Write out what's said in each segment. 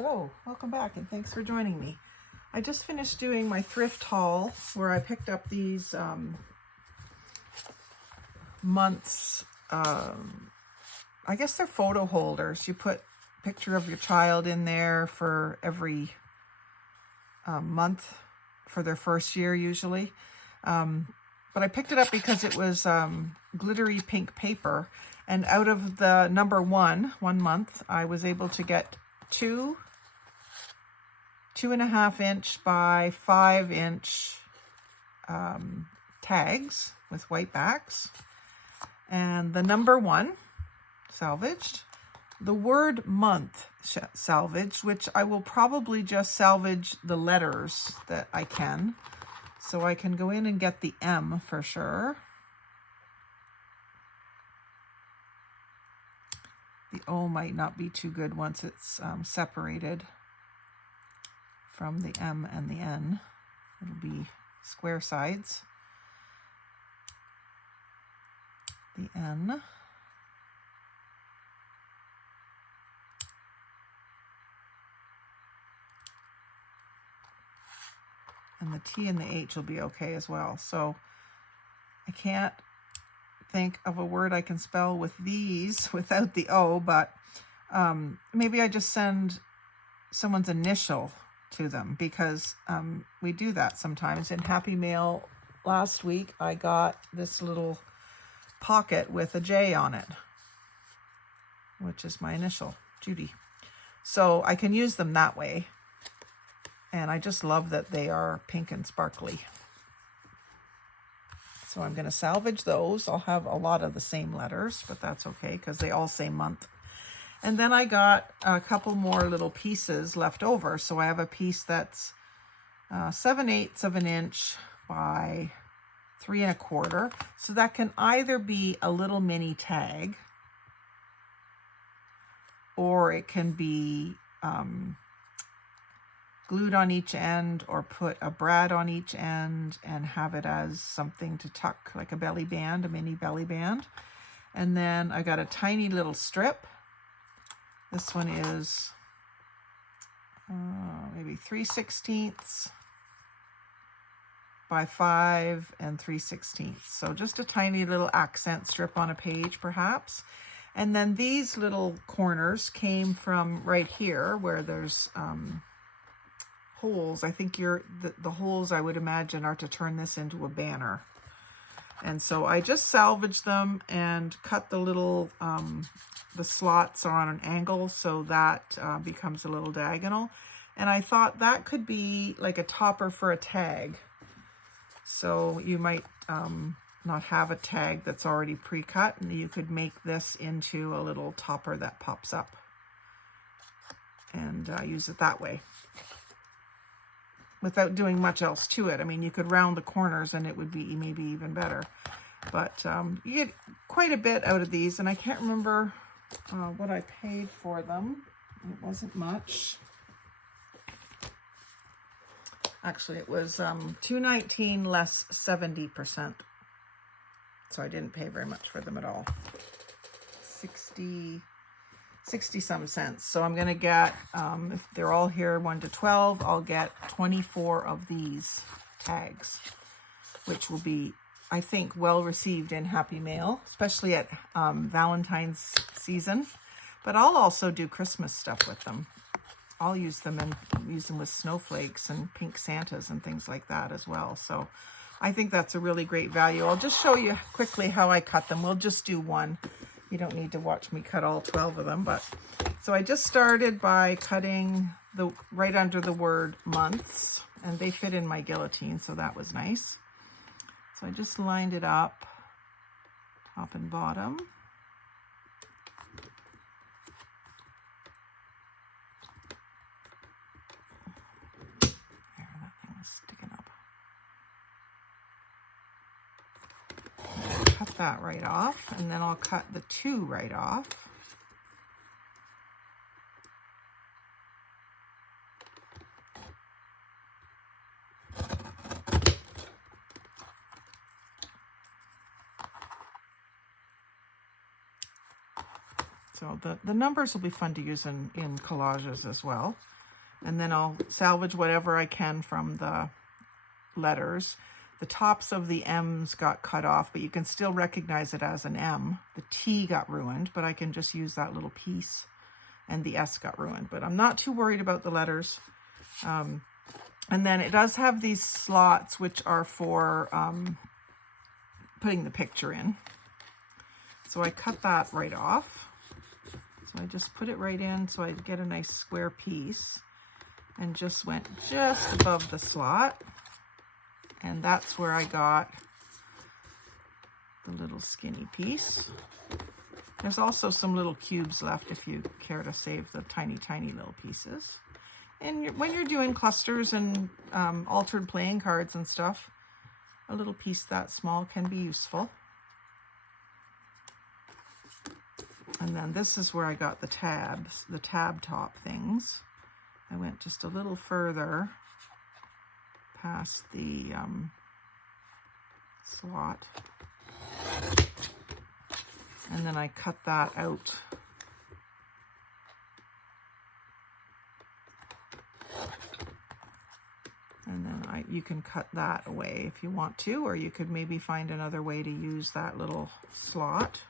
Hello, welcome back and thanks for joining me. I just finished doing my thrift haul where I picked up these months, I guess they're photo holders. You put a picture of your child in there for every month for their first year usually. But I picked it up because it was glittery pink paper, and out of the number one month, I was able to get two 2.5 inch by 5 inch tags with white backs, and the number one salvaged, the word month salvaged, which I will probably just salvage the letters that I can, so I can go in and get the M for sure. The O might not be too good once it's separated from the M and the N. It'll be square sides. The N. And the T and the H will be okay as well. So I can't think of a word I can spell with these without the O, but maybe I just send someone's initial to them, because we do that sometimes. In Happy Mail last week, I got this little pocket with a J on it, which is my initial, Judy. So I can use them that way. And I just love that they are pink and sparkly. So I'm going to salvage those. I'll have a lot of the same letters, but that's okay because they all say month. And then I got a couple more little pieces left over. So I have a piece that's 7/8 of an inch by 3 1/4. So that can either be a little mini tag, or it can be glued on each end, or put a brad on each end and have it as something to tuck, like a belly band, a mini belly band. And then I got a tiny little strip. This one is maybe 3/16 by 5 3/16. So just a tiny little accent strip on a page perhaps. And then these little corners came from right here where there's holes. I think the holes, I would imagine, are to turn this into a banner. And so I just salvaged them and cut the little, the slots are on an angle, so that becomes a little diagonal. And I thought that could be like a topper for a tag. So you might not have a tag that's already pre-cut, and you could make this into a little topper that pops up and use it that way, without doing much else to it. I mean, you could round the corners and it would be maybe even better. But you get quite a bit out of these, and I can't remember what I paid for them. It wasn't much. Actually, it was $2.19 less 70%. So I didn't pay very much for them at all. 60 some cents. So I'm going to get, if they're all here 1 to 12, I'll get 24 of these tags, which will be, I think, well received in Happy Mail, especially at Valentine's season. But I'll also do Christmas stuff with them. I'll use them with snowflakes and pink Santas and things like that as well. So I think that's a really great value. I'll just show you quickly how I cut them. We'll just do one. You don't need to watch me cut all 12 of them, but so I just started by cutting the right under the word months, and they fit in my guillotine, so that was nice. So I just lined it up, top and bottom. There, that thing was sticking up. Cut that right off, and then I'll cut the 2 right off. So the numbers will be fun to use in collages as well. And then I'll salvage whatever I can from the letters. The tops of the M's got cut off, but you can still recognize it as an M. The T got ruined, but I can just use that little piece. And the S got ruined, but I'm not too worried about the letters. And then it does have these slots, which are for putting the picture in. So I cut that right off. So I just put it right in so I get a nice square piece, and just went just above the slot. And that's where I got the little skinny piece. There's also some little cubes left if you care to save the tiny, tiny little pieces. And when you're doing clusters and altered playing cards and stuff, a little piece that small can be useful. And then this is where I got the tabs, the tab top things. I went just a little further past the slot. And then I cut that out. And then you can cut that away if you want to, or you could maybe find another way to use that little slot.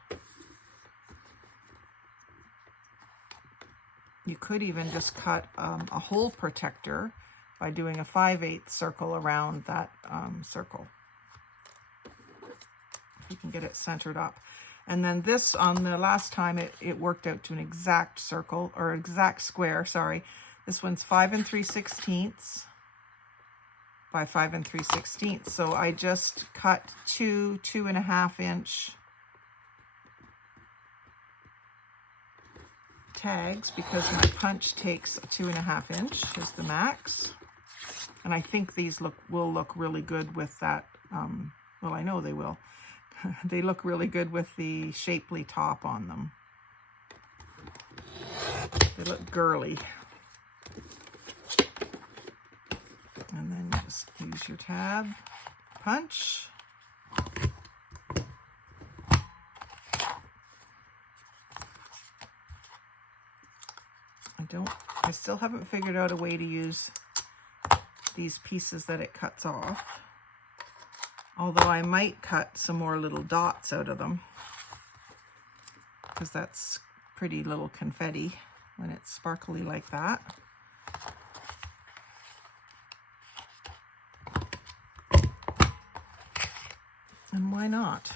You could even just cut a hole protector by doing a 5/8 circle around that circle. If you can get it centered up. And then this, on the last time, it worked out to an exact circle, or exact square, sorry. This one's 5 3/16 by 5 3/16. So I just cut two 2.5 inch tags because my punch takes a 2.5 inch is the max. And I think these will look really good with that. Well, I know they will. They look really good with the shapely top on them. They look girly. And then you just use your tab, punch. I still haven't figured out a way to use these pieces that it cuts off. Although I might cut some more little dots out of them, because that's pretty little confetti when it's sparkly like that. And why not?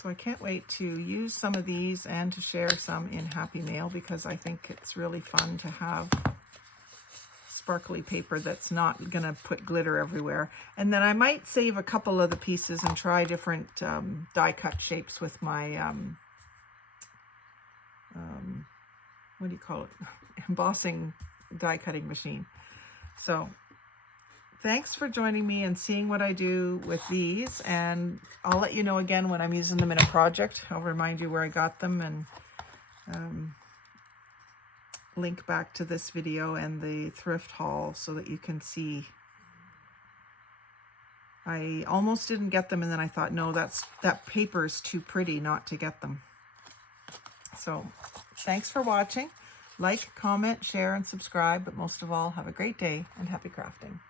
So I can't wait to use some of these and to share some in Happy Mail, because I think it's really fun to have sparkly paper that's not going to put glitter everywhere. And then I might save a couple of the pieces and try different die cut shapes with my, what do you call it? Embossing die cutting machine. So thanks for joining me and seeing what I do with these, and I'll let you know again when I'm using them in a project. I'll remind you where I got them, and link back to this video and the thrift haul so that you can see. I almost didn't get them, and then I thought, no, that paper is too pretty not to get them. So thanks for watching. Like, comment, share, and subscribe, but most of all, have a great day and happy crafting.